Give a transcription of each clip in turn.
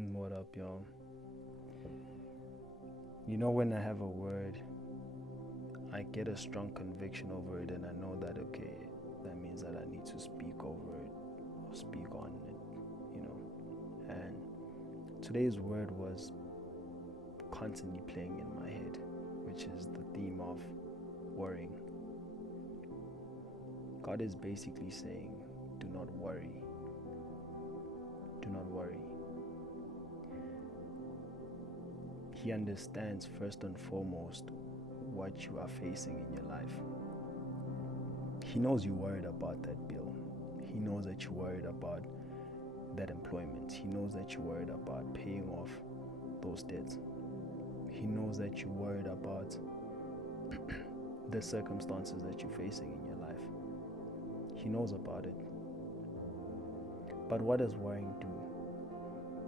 What up, y'all? When I have a word, I get a strong conviction over it, and I know that, okay, that means that I need to speak over it or speak on it. And today's word was constantly playing in my head, which is the theme of worrying. God is basically saying, do not worry. Do not worry. He understands first and foremost what you are facing in your life. He knows you're worried about that bill. He knows that you're worried about that employment. He knows that you're worried about paying off those debts. He knows that you're worried about the circumstances that you're facing in your life. He knows about it. But what does worrying do?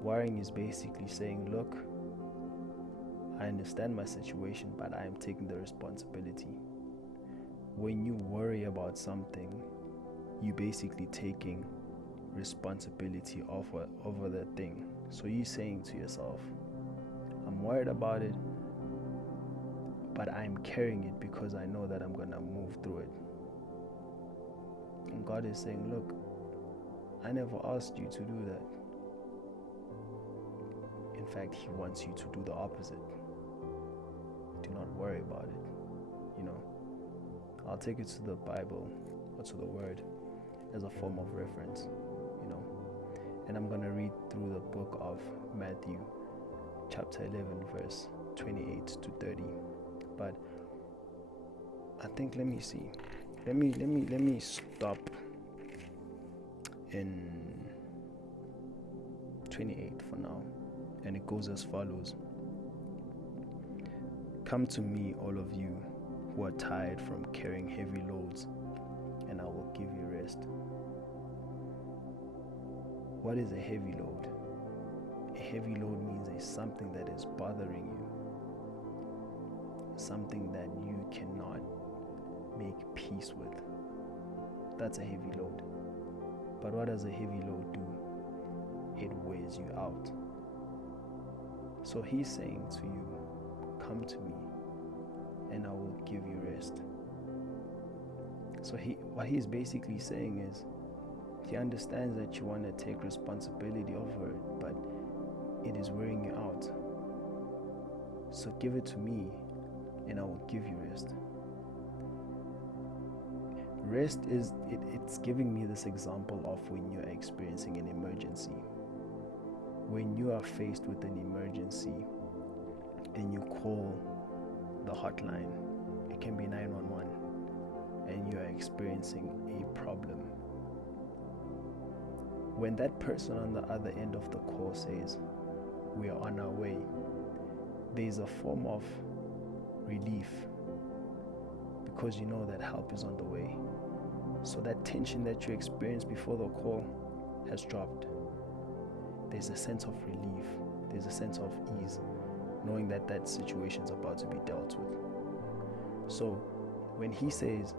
Worrying is basically saying, look, I understand my situation, but I am taking the responsibility. When you worry about something, you're basically taking responsibility over that thing. So you're saying to yourself, I'm worried about it, but I'm carrying it because I know that I'm going to move through it. And God is saying, look, I never asked you to do that. In fact, He wants you to do the opposite. Do not worry about it. I'll take it to the Bible or to the Word as a form of reference, And I'm going to read through the book of Matthew, chapter 11, verse 28 to 30. But I think, let me see. Let me stop in 28 for now. And it goes as follows. Come to me, all of you who are tired from carrying heavy loads, and I will give you rest. What is a heavy load? A heavy load means it's something that is bothering you, something that you cannot make peace with. That's a heavy load. But what does a heavy load do? It wears you out. So He's saying to you, come to me and I will give you rest. So what He's basically saying is, He understands that you want to take responsibility over it, but it is wearing you out. So give it to me and I will give you rest. Rest it's giving me this example of when you're experiencing an emergency. When you are faced with an emergency and you call the hotline, it can be 911, and you are experiencing a problem. When that person on the other end of the call says, we are on our way, there's a form of relief because you know that help is on the way. So that tension that you experienced before the call has dropped. There's a sense of relief. There's a sense of ease, knowing that that situation is about to be dealt with. So when He says,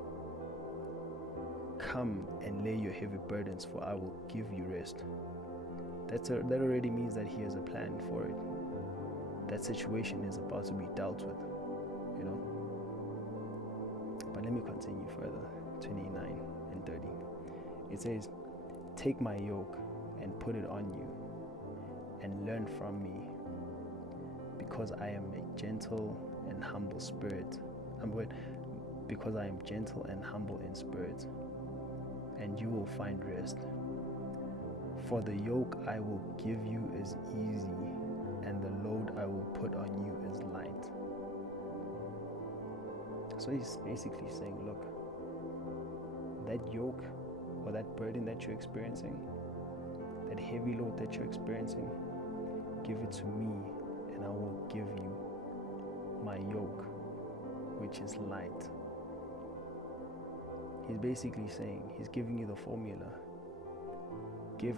come and lay your heavy burdens, for I will give you rest, that already means that He has a plan for it. That situation is about to be dealt with, But let me continue further, 29 and 30. It says, take my yoke and put it on you, and learn from me, because I am a gentle and humble spirit. Because I am gentle and humble in spirit, and you will find rest. For the yoke I will give you is easy, and the load I will put on you is light. So He's basically saying, look, that yoke or that burden that you're experiencing, that heavy load that you're experiencing, give it to me and I will give you my yoke, which is light. He's basically saying, He's giving you the formula. Give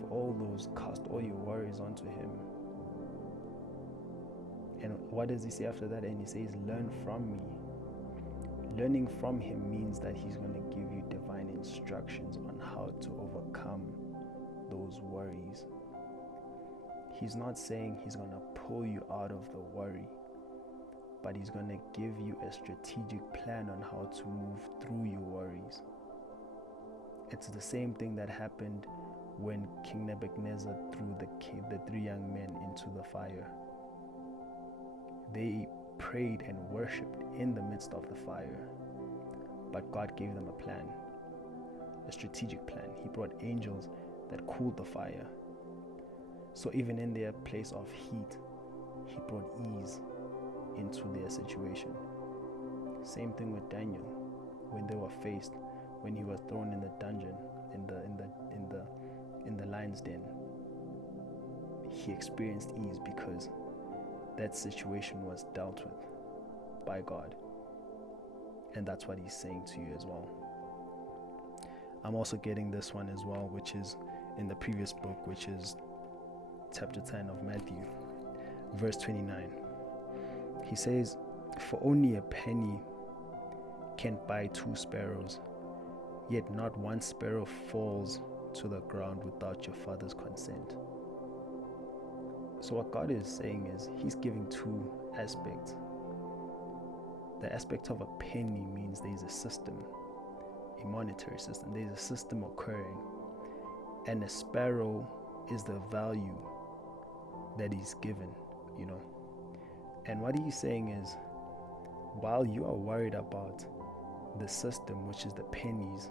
cast all your worries onto Him. And what does He say after that? And He says, learn from me. Learning from Him means that He's going to give you divine instructions on how to overcome those worries. He's not saying he's going to pull you out of the worry, but he's going to give you a strategic plan on how to move through your worries. It's the same thing that happened when King Nebuchadnezzar threw the 3 young men into the fire. They prayed and worshipped in the midst of the fire, but God gave them a plan, a strategic plan. He brought angels that cooled the fire. So even in their place of heat, he brought ease into their situation. Same thing with Daniel when they were faced, when he was thrown in the dungeon, in the lion's den. He experienced ease because that situation was dealt with by God. And that's what he's saying to you as well. I'm also getting this one as well, which is in the previous book, which is chapter 10 of Matthew, verse 29. He says, "For only a penny can buy 2 sparrows, yet not one sparrow falls to the ground without your Father's consent." So what God is saying is he's giving 2 aspects. The aspect of a penny means there's a system, a monetary system. There's a system occurring. And a sparrow is the value that is given, And what he's saying is, while you are worried about the system, which is the pennies,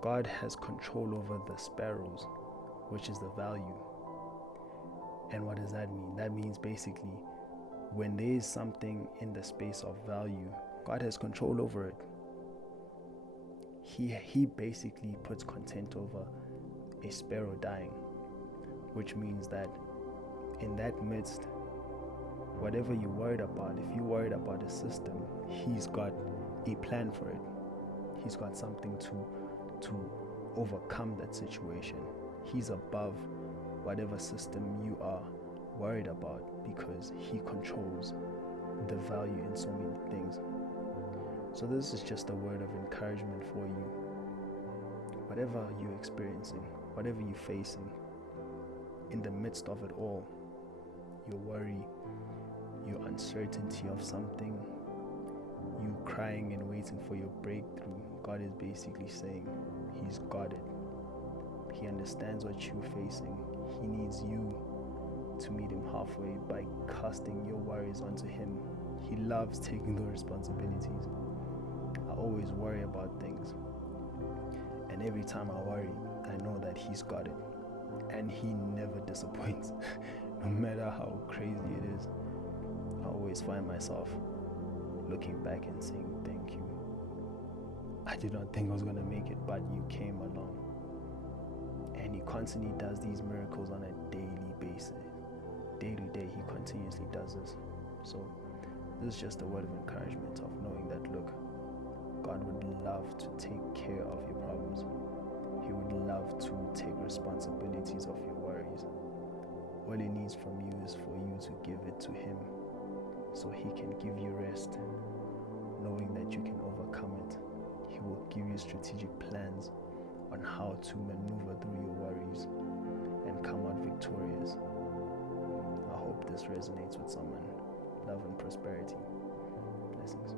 God has control over the sparrows, which is the value. And what does that mean? That means basically, when there is something in the space of value, God has control over it. He basically puts content over a sparrow dying, which means that in that midst, whatever you're worried about, if you're worried about a system, he's got a plan for it. He's got something to overcome that situation. He's above whatever system you are worried about because he controls the value in so many things. So this is just a word of encouragement for you. Whatever you're experiencing, whatever you're facing, in the midst of it all, your worry, your uncertainty of something, you crying and waiting for your breakthrough, God is basically saying he's got it. He understands what you're facing. He needs you to meet him halfway by casting your worries onto him. He loves taking those responsibilities. I always worry about things, and every time I worry, I know that he's got it, and he never disappoints. No matter how crazy it is, I always find myself looking back and saying, thank you. I did not think I was going to make it, but you came along. And he constantly does these miracles on a daily basis. Day to day, he continuously does this. So this is just a word of encouragement of knowing that, look, God would love to take care of your problems. He would love to take responsibilities of your worries. All he needs from you is for you to give it to him so he can give you rest, knowing that you can overcome it. He will give you strategic plans on how to maneuver through your worries and come out victorious. I hope this resonates with someone. Love and prosperity. Blessings.